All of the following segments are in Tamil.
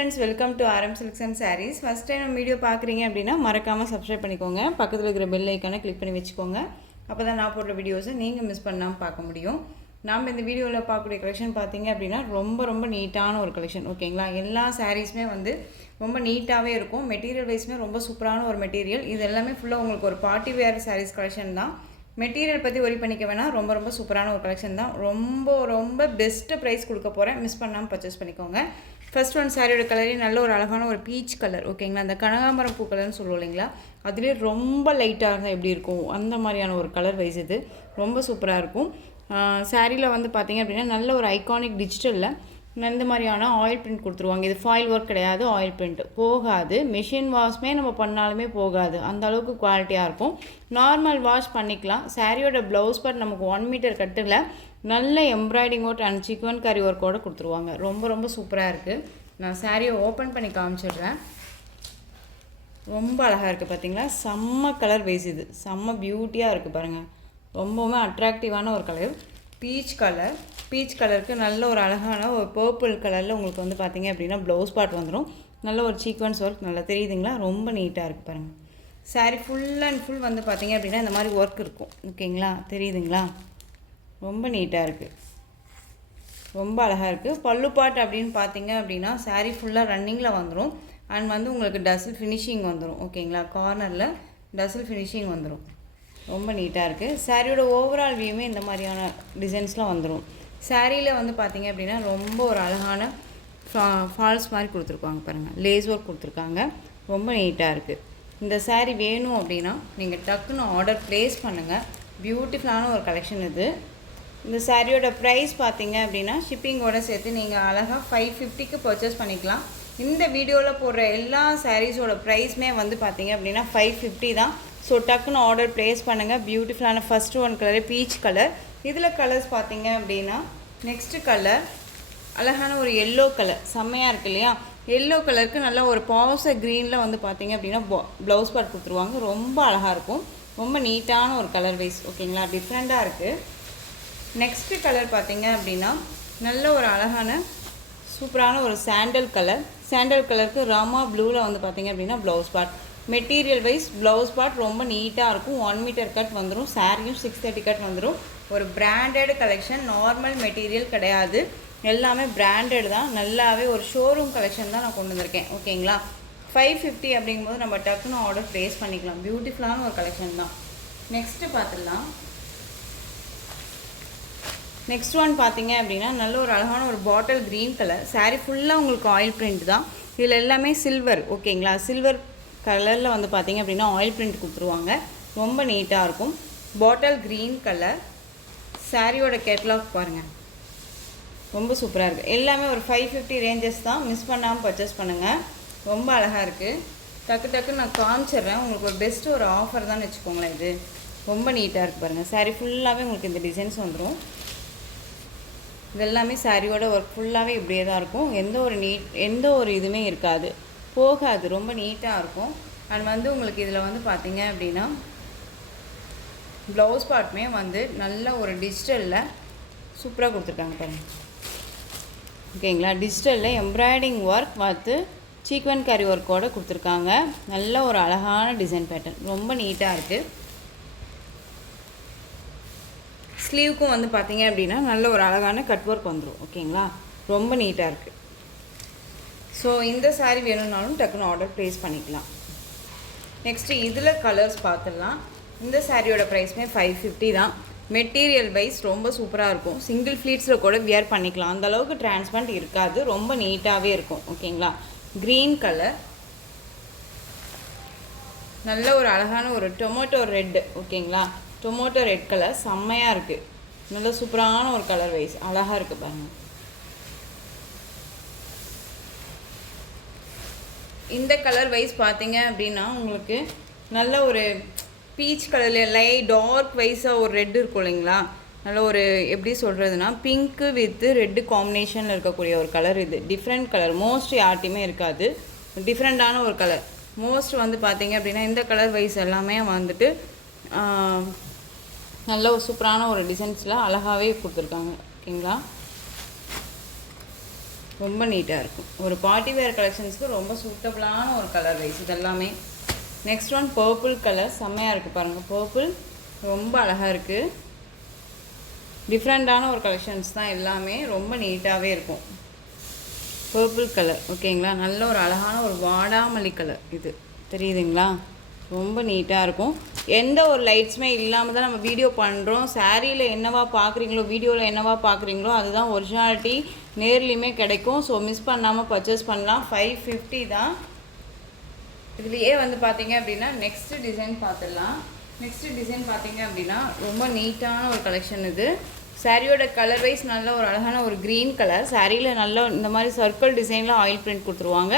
friends, welcome to RM Silks and Sarees. First time நம்ம வீடியோ பார்க்குறீங்க அப்படின்னா மறக்காமல் சப்ஸ்கிரைப் பண்ணிக்கோங்க. பக்கத்தில் இருக்கிற பெல் ஐக்கானை கிளிக் பண்ணி வச்சுக்கோங்க. அப்போ தான் நான் போடுற வீடியோஸை நீங்கள் மிஸ் பண்ணாமல் பார்க்க முடியும். நாம் இந்த வீடியோவில் பார்க்கக்கூடிய கலெக்ஷன் பார்த்தீங்க அப்படின்னா ரொம்ப நீட்டான ஒரு கலெக்ஷன். ஓகேங்களா, எல்லா சாரீஸுமே வந்து ரொம்ப நீட்டாகவே இருக்கும். மெட்டீரியல் வைஸுமே ரொம்ப சூப்பரான ஒரு மெட்டீரியல். இது எல்லாமே ஃபுல்லாக உங்களுக்கு ஒரு பார்ட்டி வேர் சாரீஸ் கலெக்ஷன் தான். மெட்டீரியல் பற்றி ஒரி பண்ணிக்க வேணாம். ரொம்ப சூப்பரான ஒரு கலெக்ஷன் தான். ரொம்ப பெஸ்ட்டு ப்ரைஸ் கொடுக்க போகிறேன். மிஸ் பண்ணாமல் பர்ச்சேஸ் பண்ணிக்கோங்க. ஃபர்ஸ்ட் ஒன் சாரியோட கலரே நல்ல ஒரு அழகான ஒரு பீச் கலர். ஓகேங்களா, அந்த கனகாம்பரம் பூ கலர்னு சொல்லுவோம் இல்லைங்களா, அதுலேயே ரொம்ப லைட்டாக இருந்தால் எப்படி இருக்கும் அந்த மாதிரியான ஒரு கலர் வைஸ் இது ரொம்ப சூப்பராக இருக்கும். சாரியில் வந்து பார்த்திங்க அப்படின்னா நல்ல ஒரு ஐகானிக் டிஜிட்டலில் இந்த மாதிரியான ஆயில் பிரிண்ட் கொடுத்துருவாங்க. இது ஃபாயில் ஒர்க் கிடையாது, ஆயில் பிரிண்ட் போகாது. மிஷின் வாஷ்மே நம்ம பண்ணாலுமே போகாது, அந்த அளவுக்கு குவாலிட்டியாக இருக்கும். நார்மல் வாஷ் பண்ணிக்கலாம். சாரியோட ப்ளவுஸ் பார்ட் நமக்கு 1 மீட்டர் கட்டில் நல்ல embroidery work and chikankari ஒர்க்கோடு கொடுத்துருவாங்க. ரொம்ப சூப்பராக இருக்குது. நான் சாரியை ஓப்பன் பண்ணி காமிச்சிடுறேன். ரொம்ப அழகாக இருக்குது பார்த்தீங்களா, செம்ம கலர் வைஸ். இது செம்ம பியூட்டியாக இருக்குது பாருங்கள். ரொம்பவுமே அட்ராக்டிவான ஒரு கலர் பீச் கலர். பீச் கலருக்கு நல்ல ஒரு அழகான ஒரு பர்பிள் கலரில் உங்களுக்கு வந்து பார்த்திங்க அப்படின்னா ப்ளவுஸ் பார்ட் வந்துடும். நல்ல ஒரு சீக்வன்ஸ் ஒர்க் நல்லா தெரியுதுங்களா, ரொம்ப நீட்டாக இருக்குது பாருங்கள். சாரீ ஃபுல் அண்ட் ஃபுல் வந்து பார்த்திங்க அப்படின்னா இந்த மாதிரி ஒர்க் இருக்கும். ஓகேங்களா, தெரியுதுங்களா, ரொம்ப நீட்டாக இருக்குது, ரொம்ப அழகாக இருக்குது. பல்லு பாட் அப்படின்னு பார்த்தீங்க அப்படின்னா சாரீ ஃபுல்லாக ரன்னிங்கில் வந்துடும். அண்ட் வந்து உங்களுக்கு டசில் ஃபினிஷிங் வந்துடும். ஓகேங்களா, கார்னரில் டசில் ஃபினிஷிங் வந்துடும். ரொம்ப நீட்டாக இருக்குது. சாரியோட ஓவரால் வியூமே இந்த மாதிரியான டிசைன்ஸ்லாம் வந்துடும். சாரியில் வந்து பார்த்திங்க அப்படின்னா ரொம்ப ஒரு அழகான ஃபால்ஸ் மாதிரி கொடுத்துருக்காங்க பாருங்கள். லேஸ் ஒர்க் கொடுத்துருக்காங்க. ரொம்ப நீட்டாக இருக்குது. இந்த சாரீ வேணும் அப்படின்னா நீங்கள் டக்குன்னு ஆர்டர் ப்ளேஸ் பண்ணுங்கள். பியூட்டிஃபுல்லான ஒரு கலெக்ஷன் இது. இந்த சாரியோட ப்ரைஸ் பார்த்தீங்க அப்படின்னா ஷிப்பிங்கோடு சேர்த்து நீங்கள் அழகாக 550க்கு பர்ச்சேஸ் பண்ணிக்கலாம். இந்த வீடியோவில் போடுற எல்லா சாரீஸோட ப்ரைஸுமே வந்து பார்த்தீங்க அப்படின்னா 550 தான். ஸோ டக்குன்னு ஆர்டர் ப்ளேஸ் பண்ணுங்கள். பியூட்டிஃபுல்லான first one colour peach colour. இதில் கலர்ஸ் பார்த்தீங்க அப்படின்னா நெக்ஸ்ட்டு கலர் அழகான ஒரு எல்லோ கலர் செம்மையாக இருக்குது இல்லையா. எல்லோ கலருக்கு நல்லா ஒரு பாச க்ரீனில் வந்து பார்த்திங்க அப்படின்னா ப்ளவுஸ் பார்ட் கொடுத்துருவாங்க. ரொம்ப அழகாக இருக்கும். ரொம்ப நீட்டான ஒரு கலர் வைஸ். ஓகேங்களா, டிஃப்ரெண்ட்டாக இருக்குது. நெக்ஸ்ட்டு கலர் பார்த்திங்க அப்படின்னா நல்ல ஒரு அழகான சூப்பரான ஒரு சாண்டல் கலர். சாண்டல் கலருக்கு ராமா ப்ளூவில் வந்து பார்த்திங்க அப்படின்னா blouse part. Material wise blouse part ரொம்ப நீட்டாக இருக்கும். 1 மீட்டர் கட் வந்துடும். சாரியும் 630 கட் வந்துடும். ஒரு பிராண்டட் கலெக்ஷன், நார்மல் மெட்டீரியல் கிடையாது, எல்லாமே பிராண்டட் தான். நல்லாவே ஒரு ஷோரூம் கலெக்ஷன் தான் நான் கொண்டு வந்திருக்கேன். ஓகேங்களா, 550 அப்படிங்கும்போது நம்ம டக்குன்னு ஆர்டர் ப்ளேஸ் பண்ணிக்கலாம். பியூட்டிஃபுல்லான ஒரு கலெக்ஷன் தான். நெக்ஸ்ட்டு பார்த்துடலாம். நெக்ஸ்ட் ஒன் பார்த்தீங்க அப்படின்னா நல்ல ஒரு அழகான ஒரு பாட்டில் க்ரீன் கலர். சாரீ ஃபுல்லாக உங்களுக்கு ஆயில் பிரிண்ட் தான். இதில் எல்லாமே சில்வர். ஓகேங்களா, சில்வர் கலரில் வந்து பார்த்திங்க அப்படின்னா ஆயில் பிரிண்ட் கொடுத்துருவாங்க. ரொம்ப நீட்டாக இருக்கும். Bottle green colour. சாரியோட கேட்லாக் பாருங்கள், ரொம்ப சூப்பராக இருக்குது. எல்லாமே ஒரு 550 ரேஞ்சஸ் தான். மிஸ் பண்ணாமல் பர்ச்சேஸ் பண்ணுங்கள். ரொம்ப அழகாக இருக்குது. டக்குன்னு நான் காமிச்சிட்றேன். உங்களுக்கு ஒரு பெஸ்ட்டு ஒரு ஆஃபர் தான் வச்சுக்கோங்களேன். இது ரொம்ப நீட்டாக இருக்குது பாருங்கள். சாரீ ஃபுல்லாகவே உங்களுக்கு இந்த டிசைன்ஸ் வந்துடும். இது எல்லாமே சாரியோட ஒர்க் ஃபுல்லாகவே இப்படியே தான் இருக்கும். எந்த ஒரு இதுவுமே இருக்காது, போகாது. ரொம்ப நீட்டாக இருக்கும். அண்ட் வந்து உங்களுக்கு இதில் வந்து பார்த்திங்க அப்படின்னா ப்ளவுஸ் பார்ட்டுமே வந்து நல்ல ஒரு டிஜிட்டலில் சூப்பராக கொடுத்துருக்காங்க பாருங்கள். ஓகேங்களா, டிஜிட்டலில் எம்ப்ராய்டிங் ஒர்க் பார்த்து சீக்வன் கரி ஒர்க்கோடு கொடுத்துருக்காங்க. நல்ல ஒரு அழகான டிசைன் பேட்டர்ன், ரொம்ப நீட்டாக இருக்குது. ஸ்லீவுக்கும் வந்து பார்த்திங்க அப்படின்னா நல்ல ஒரு அழகான கட் ஒர்க் வந்துடும். ஓகேங்களா, ரொம்ப நீட்டாக இருக்குது. ஸோ இந்த சாரீ வேணும்னாலும் டக்குன்னு ஆர்டர் ப்ளேஸ் பண்ணிக்கலாம். நெக்ஸ்ட்டு இதில் கலர்ஸ் பார்த்துடலாம். இந்த சாரியோட ப்ரைஸுமே 550 தான். மெட்டீரியல் வைஸ் ரொம்ப சூப்பராக இருக்கும். சிங்கிள் ஃப்ளீட்ஸில் கூட வியர் பண்ணிக்கலாம். அந்தளவுக்கு டிரான்ஸ்பரண்ட் இருக்காது, ரொம்ப நீட்டாகவே இருக்கும். ஓகேங்களா, க்ரீன் கலர். நல்ல ஒரு அழகான ஒரு டொமேட்டோ ரெட். ஓகேங்களா, டொமேட்டோ ரெட் கலர் செம்மையாக இருக்குது. நல்ல சூப்பரான ஒரு கலர் வைஸ் அழகாக இருக்குது பாருங்கள். இந்த கலர் வைஸ் பார்த்தீங்க அப்படின்னா உங்களுக்கு நல்ல ஒரு பீச் கலரில் டார்க் வைஸாக ஒரு ரெட் இருக்கும் இல்லைங்களா. நல்ல ஒரு எப்படி சொல்கிறதுனா பிங்க்கு வித்து ரெட்டு காம்பினேஷனில் இருக்கக்கூடிய ஒரு கலர். இது டிஃப்ரெண்ட் கலர், மோஸ்ட் யார்ட்டையுமே இருக்காது. டிஃப்ரெண்ட்டான ஒரு கலர். மோஸ்ட் வந்து பார்த்திங்க அப்படின்னா இந்த கலர் வைஸ் எல்லாமே வந்துட்டு நல்ல ஒரு சூப்பரான ஒரு டிசைன்ஸில் அழகாகவே கொடுத்துருக்காங்க. ஓகேங்களா, ரொம்ப நீட்டாக இருக்கும். ஒரு பார்ட்டி வேர் கலெக்ஷன்ஸ்க்கு ரொம்ப சூட்டபுளான ஒரு கலர் வைஸ் இதெல்லாமே. நெக்ஸ்ட் ஒன் பர்பிள் கலர் செம்மையாக இருக்குது பாருங்கள். பர்பிள் ரொம்ப அழகாக இருக்குது. டிஃப்ரெண்ட்டான ஒரு கலெக்ஷன்ஸ் தான் எல்லாமே. ரொம்ப நீட்டாகவே இருக்கும். பர்பிள் கலர் ஓகேங்களா. நல்ல ஒரு அழகான ஒரு வாடாமல்லி கலர் இது தெரியுதுங்களா. ரொம்ப நீட்டாக இருக்கும். எந்த ஒரு லைட்ஸுமே இல்லாமல் தான் நம்ம வீடியோ பண்ணுறோம். சாரியில் என்னவா பார்க்குறீங்களோ, வீடியோவில் என்னவா பார்க்குறீங்களோ அதுதான் ஒரிஜினாலிட்டி நேர்லேயுமே கிடைக்கும். ஸோ மிஸ் பண்ணாமல் பர்ச்சேஸ் பண்ணலாம். 550 தான். இதுலேயே வந்து பார்த்தீங்க அப்படின்னா நெக்ஸ்ட்டு டிசைன் பார்த்துடலாம். நெக்ஸ்ட்டு டிசைன் பார்த்தீங்க அப்படின்னா ரொம்ப நீட்டான ஒரு கலெக்ஷன் இது. சாரியோட கலர் வைஸ் நல்ல ஒரு அழகான ஒரு க்ரீன் கலர். சாரியில் நல்ல இந்த மாதிரி சர்க்கிள் டிசைனில் ஆயில் பிரிண்ட் கொடுத்துருவாங்க.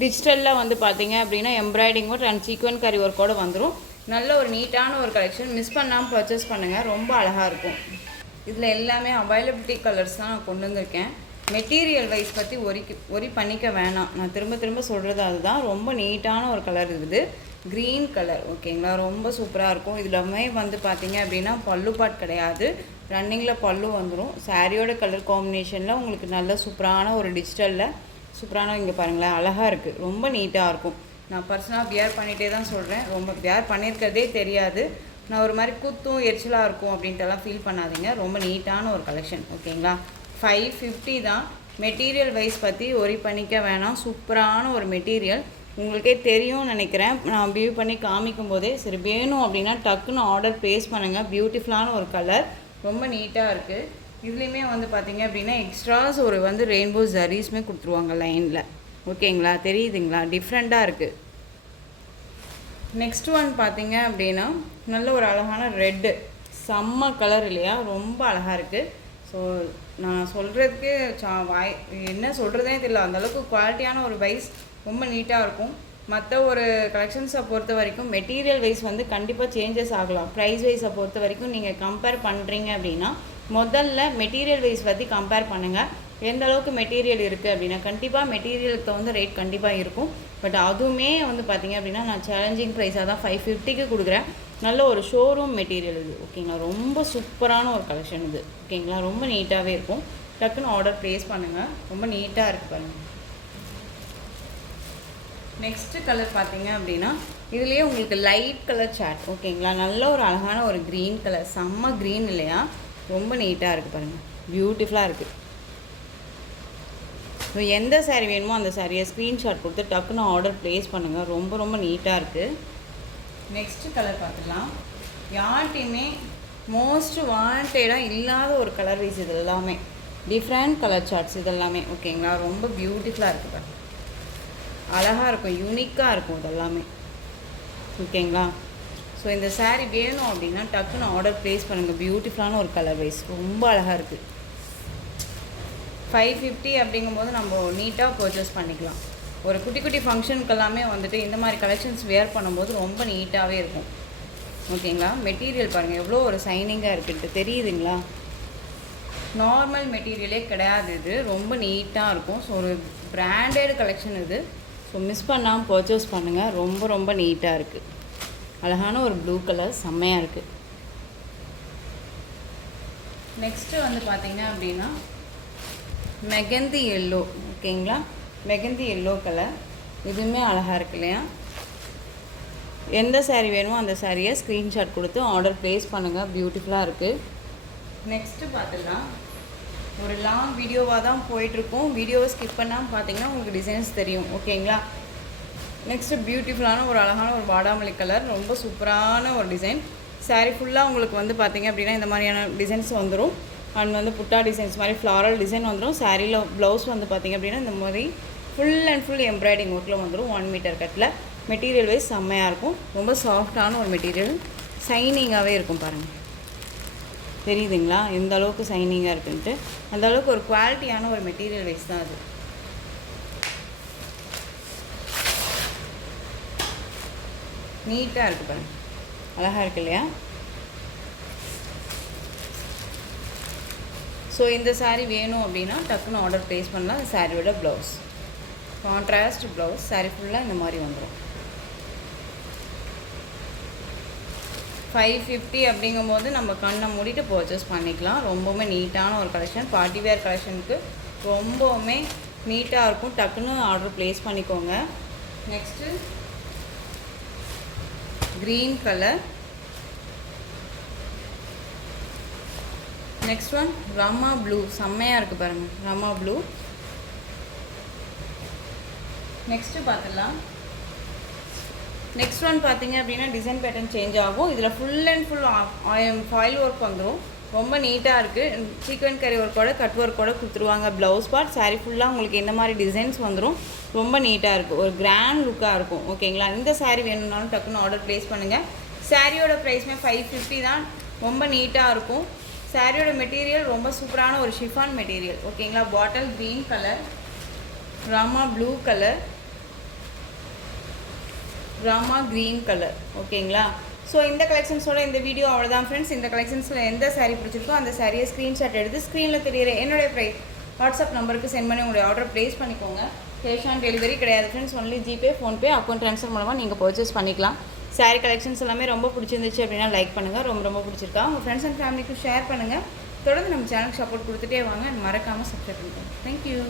டிஜிட்டலில் வந்து பார்த்தீங்க அப்படின்னா எம்ப்ராய்டிங் ஒர்க் அண்ட் சீக்வன் கரி ஒர்க்கோடு வந்துடும். நல்ல ஒரு நீட்டான ஒரு கலெக்ஷன். மிஸ் பண்ணாமல் பர்ச்சேஸ் பண்ணுங்கள். ரொம்ப அழகாக இருக்கும். இதில் எல்லாமே அவைலபிலிட்டி கலர்ஸ் தான் நான் கொண்டு வந்திருக்கேன். மெட்டீரியல் வைஸ் பற்றி ஒரி பண்ணிக்க வேணாம். நான் திரும்ப திரும்ப சொல்கிறது அதுதான். ரொம்ப நீட்டான ஒரு கலர் இருக்குது. க்ரீன் கலர் ஓகேங்களா. ரொம்ப சூப்பராக இருக்கும். இதுலமே வந்து பார்த்தீங்க அப்படின்னா பல்லு பாட் கிடையாது. ரன்னிங்கில் பல்லு வந்துடும். சாரியோட கலர் காம்பினேஷனில் உங்களுக்கு நல்ல சூப்பரான ஒரு டிஜிட்டலில் சூப்பரான இங்கே பாருங்களேன் அழகாக இருக்குது. ரொம்ப நீட்டாக இருக்கும். நான் பர்சனலாக வியர் பண்ணிகிட்டே தான் சொல்கிறேன். ரொம்ப வியர் பண்ணியிருக்கிறதே தெரியாது. நான் ஒரு மாதிரி குத்தும் எரிச்சலாக இருக்கும் அப்படின்ட்டுலாம் ஃபீல் பண்ணாதீங்க. ரொம்ப நீட்டான ஒரு கலெக்ஷன் ஓகேங்களா. 550 தான். மெட்டீரியல் வைஸ் பற்றி ஒரி பண்ணிக்க வேணாம். சூப்பரான ஒரு மெட்டீரியல். உங்களுக்கே தெரியும்னு நினைக்கிறேன். நான் வியூ பண்ணி காமிக்கும் போதே சரி வேணும் அப்படின்னா டக்குன்னு ஆர்டர் ப்ளேஸ் பண்ணுங்கள். பியூட்டிஃபுல்லான ஒரு கலர். ரொம்ப நீட்டாக இருக்குது. இதுலேயுமே வந்து பார்த்தீங்க அப்படின்னா எக்ஸ்ட்ராஸ் ஒரு வந்து ரெயின்போ ஜரீஸுமே கொடுத்துருவாங்க லைனில் ஓகேங்களா. தெரியுதுங்களா. டிஃப்ரெண்ட்டாக இருக்குது. நெக்ஸ்ட் ஒன் பார்த்தீங்க அப்படின்னா நல்ல ஒரு அழகான ரெட்டு செம்ம கலர் இல்லையா. ரொம்ப அழகாக இருக்குது. ஸோ நான் சொல்கிறதுக்கு என்ன சொல்கிறதே தெரியல. அந்தளவுக்கு குவாலிட்டியான ஒரு வைஸ் ரொம்ப நீட்டாக இருக்கும். மற்ற ஒரு கலெக்ஷன்ஸை பொறுத்த வரைக்கும் மெட்டீரியல் வைஸ் வந்து கண்டிப்பாக சேஞ்சஸ் ஆகலாம். ப்ரைஸ் வைஸை பொறுத்த வரைக்கும் நீங்கள் கம்பேர் பண்ணுறீங்க அப்படின்னா முதல்ல மெட்டீரியல் வைஸ் பற்றி கம்பேர் பண்ணுங்கள். எந்த அளவுக்கு மெட்டீரியல் இருக்குது அப்படின்னா கண்டிப்பாக மெட்டீரியலுக்கு தகுந்த ரேட் கண்டிப்பாக இருக்கும். பட் அதுவுமே வந்து பார்த்திங்க அப்படின்னா நான் சேலஞ்சிங் ப்ரைஸாக தான் 550க்கு கொடுக்குறேன். நல்ல ஒரு ஷோரூம் மெட்டீரியல் இது ஓகேங்களா. ரொம்ப சூப்பரான ஒரு கலெக்ஷன் இது ஓகேங்களா. ரொம்ப நீட்டாகவே இருக்கும். டக்குன்னு ஆர்டர் ப்ளேஸ் பண்ணுங்கள். ரொம்ப நீட்டாக இருக்குது பாருங்கள். நெக்ஸ்ட்டு கலர் பார்த்தீங்க அப்படின்னா இதுலேயே உங்களுக்கு லைட் கலர் சாட் ஓகேங்களா. நல்ல ஒரு அழகான ஒரு க்ரீன் கலர். செம்ம க்ரீன் இல்லையா. ரொம்ப நீட்டாக இருக்குது பாருங்கள். பியூட்டிஃபுல்லாக இருக்குது. ஸோ எந்த சாரீ வேணுமோ அந்த சாரியை ஸ்க்ரீன்ஷாட் கொடுத்து டக்குன்னு ஆர்டர் ப்ளேஸ் பண்ணுங்கள். ரொம்ப ரொம்ப நீட்டாக இருக்குது. நெக்ஸ்ட்டு கலர் பார்த்துக்கலாம். யார்ட்டையுமே மோஸ்ட் வாண்டடாக இல்லாத ஒரு கலர் வைஸ் இது எல்லாமே. டிஃப்ரெண்ட் கலர் சார்ட்ஸ் இதெல்லாமே ஓகேங்களா. ரொம்ப பியூட்டிஃபுல்லாக இருக்குது பாருங்கள். அழகாக இருக்கும். யூனிக்காக இருக்கும் இதெல்லாமே ஓகேங்களா. ஸோ இந்த சாரீ வேணும் அப்படின்னா டக்குன்னு ஆர்டர் ப்ளேஸ் பண்ணுங்கள். பியூட்டிஃபுல்லான ஒரு கலர் வைஸ் ரொம்ப அழகாக இருக்குது. 550 அப்படிங்கும்போது நம்ம நீட்டாக பர்ச்சேஸ் பண்ணிக்கலாம். ஒரு குட்டி குட்டி ஃபங்க்ஷனுக்கெல்லாமே வந்துட்டு இந்த மாதிரி கலெக்ஷன்ஸ் வேர் பண்ணும்போது ரொம்ப நீட்டாகவே இருக்கும் ஓகேங்களா. மெட்டீரியல் பாருங்கள் எவ்வளோ ஒரு சைனிங்காக இருக்குன்ட்டு தெரியுதுங்களா. நார்மல் மெட்டீரியலே கிடையாது இது. ரொம்ப நீட்டாக இருக்கும். ஸோ ஒரு பிராண்டட் கலெக்ஷன் இது. ஸோ மிஸ் பண்ணாமல் பர்ச்சேஸ் பண்ணுங்கள். ரொம்ப ரொம்ப நீட்டாக இருக்குது. அழகான ஒரு ப்ளூ கலர் செம்மையாக இருக்குது. நெக்ஸ்ட்டு வந்து பார்த்திங்க அப்படின்னா மெகந்தி எல்லோ ஓகேங்களா. மெகந்தி எல்லோ கலர் இதுவுமே அழகாக இருக்கு இல்லையா. எந்த சாரீ வேணுமோ அந்த சாரியை ஸ்க்ரீன்ஷாட் கொடுத்து ஆர்டர் ப்ளேஸ் பண்ணுங்கள். பியூட்டிஃபுல்லாக இருக்குது. நெக்ஸ்ட்டு பார்த்துக்கலாம். ஒரு லாங் வீடியோவாக தான் போயிட்டுருக்கோம். வீடியோவை ஸ்கிப் பண்ணாமல் பார்த்தீங்கன்னா உங்களுக்கு டிசைன்ஸ் தெரியும் ஓகேங்களா. நெக்ஸ்ட்டு பியூட்டிஃபுல்லான ஒரு அழகான ஒரு வாடாமல்லி கலர். ரொம்ப சூப்பரான ஒரு டிசைன். சாரீ ஃபுல்லாக உங்களுக்கு வந்து பார்த்திங்க அப்படின்னா இந்த மாதிரியான டிசைன்ஸ் வந்துடும். அண்ட் வந்து புட்டா டிசைன்ஸ் மாதிரி ஃப்ளாரல் டிசைன் வந்துடும். சாரியில் ப்ளவுஸ் வந்து பார்த்திங்க அப்படின்னா இந்த மாதிரி ஃபுல் அண்ட் ஃபுல் எம்ப்ராய்டிங் ஒர்க்கில் வந்துடும். 1 மீட்டர் கட்டில். மெட்டீரியல் வைஸ் செம்மையாக இருக்கும். ரொம்ப சாஃப்டான ஒரு மெட்டீரியல். சைனிங்காகவே இருக்கும் பாருங்கள். தெரியுதுங்களா எந்த அளவுக்கு சைனிங்காக இருக்குன்ட்டு. அந்த அளவுக்கு ஒரு குவாலிட்டியான ஒரு மெட்டீரியல் வைஸ் தான் அது. நீட்டாக இருக்குது பாருங்கள். அழகாக இருக்கு இல்லையா. ஸோ இந்த சாரீ வேணும் அப்படின்னா டக்குன்னு ஆர்டர் ப்ளேஸ் பண்ணலாம். சாரியோட ப்ளவுஸ் கான்ட்ராஸ்ட் ப்ளவுஸ். சாரீ ஃபுல்லாக இந்த மாதிரி வந்துடும். 550 அப்படிங்கும்போது நம்ம கண்ணை மூடிட்டு பர்ச்சேஸ் பண்ணிக்கலாம். ரொம்பவுமே நீட்டான ஒரு கலெக்ஷன். பார்ட்டி வேர் கலெக்ஷனுக்கு ரொம்பவுமே நீட்டாக இருக்கும். டக்குன்னு ஆர்டர் ப்ளேஸ் பண்ணிக்கோங்க. Next green colour. Next one Rama blue. செம்மையாக இருக்குது பாருங்கள், ராமா ப்ளூ. நெக்ஸ்ட்டு பார்த்துடலாம். நெக்ஸ்ட் ஒன் பார்த்தீங்க அப்படின்னா டிசைன் பேட்டர்ன் சேஞ்ச் ஆகும். இதில் full and full foil work வந்துடும். ரொம்ப நீட்டாக இருக்குது. சீக்வென் கரி ஒர்க்கோட கட் ஒர்க்கோட கொடுத்துருவாங்க. ப்ளவுஸ் பார்ட் சாரீ ஃபுல்லாக உங்களுக்கு இந்த மாதிரி டிசைன்ஸ் வந்துடும். ரொம்ப நீட்டாக இருக்குது. ஒரு கிராண்ட் லுக்காக இருக்கும். ஓகேங்களா? இந்த சாரீ வேணும்னாலும் டக்குன்னு ஆர்டர் ப்ளேஸ் பண்ணுங்கள். சாரியோட ப்ரைஸுமே 550 தான். ரொம்ப நீட்டாக இருக்கும். சாரியோட மெட்டீரியல் ரொம்ப சூப்பரான ஒரு ஷிஃபான் மெட்டீரியல். ஓகேங்களா? Bottle green colour, Rama blue colour, Rama green colour. ஓகேங்களா? ஸோ இந்த கலெக்ஷன்ஸோட இந்த வீடியோ அவ்வளோதான் ஃப்ரெண்ட்ஸ். இந்த கலெக்ஷன்ஸில் எந்த சாரீ பிடிச்சிருக்கோ அந்த சாரியை ஸ்க்ரீன்ஷாட் எடுத்து ஸ்க்ரீனில் தெரியிற என்னுடைய வாட்ஸ்அப் நம்பருக்கு சென்ட் பண்ணி உங்களுடைய ஆர்டர் ப்ளேஸ் பண்ணிக்கோங்க. கேஷ் ஆன் டெலிவரி கிடையாது friends. Only GPay, PhonePe, account transfer மூலமாக நீங்கள் பர்ச்சேஸ் பண்ணிக்கலாம். சாரீ கலெக்ஷன்ஸ் எல்லாமே ரொம்ப பிடிச்சிருந்துச்சு அப்படின்னா லைக் பண்ணுங்கள். ரொம்ப பிடிச்சிருக்கா உங்கள் ஃப்ரெண்ட்ஸ் அண்ட் ஃபேமிலிக்கு ஷேர் பண்ணுங்கள். தொடர்ந்து நம்ம சேனலுக்கு சப்போர்ட் கொடுத்துட்டே வாங்க. மறக்காமல் சப்ஸ்கிரைப் பண்ணிக்கோங்க. தேங்க்யூ.